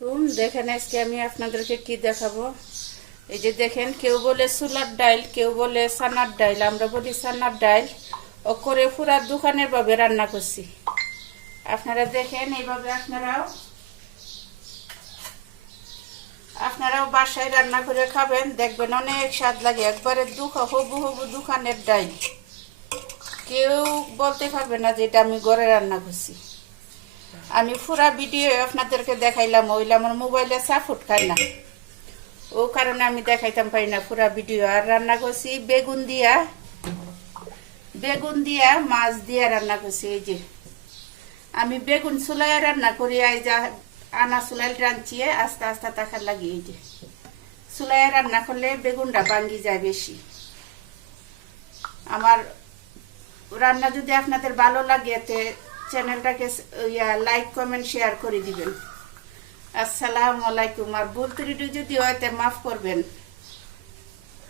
দেখেন আজকে আমি আপনাদেরকে কি দেখাবো। এই যে দেখেন, কেউ বলে ছোলার ডাইল, কেউ বলে চানার ডাইল, আমরা বলি চানার ডাইল। ও করে পুরা দোকানের ভাবে রান্না করছি। আপনারা দেখেন, এইভাবে আপনারাও বাসায় রান্না করে খাবেন, দেখবেন অনেক স্বাদ লাগে। একবারে হবু হবু দোকানের ডাইল, কেউ বলতে পারবে না যে এটা আমি ঘরে রান্না করছি। আমি পুরা ভিডিও আপনাদেরকে দেখাইলাম, ওইলে আমার মোবাইলে সাপোর্ট খায় না, ও কারণে আমি দেখাইতাম পারি না পুরা ভিডিও। আর রান্না করছি বেগুন দিয়া মাছ দিয়া রান্না করছি। এই যে আমি বেগুন চুলাই রান্না করি, এই যা আনা চুলাই রাঁধিয়ে আস্তে আস্তে তাকার লাগি। এই যে চুলাই রান্না করলে বেগুনটা ভাঙ্গি যায় বেশি। আমার রান্না যদি আপনাদের ভালো লাগে তে চ্যানেলটাকে লাইক কমেন্ট শেয়ার করে দিবেন। আসসালামু আলাইকুম। আর ভুল ত্রুটি যদি হয় তে মাফ করবেন।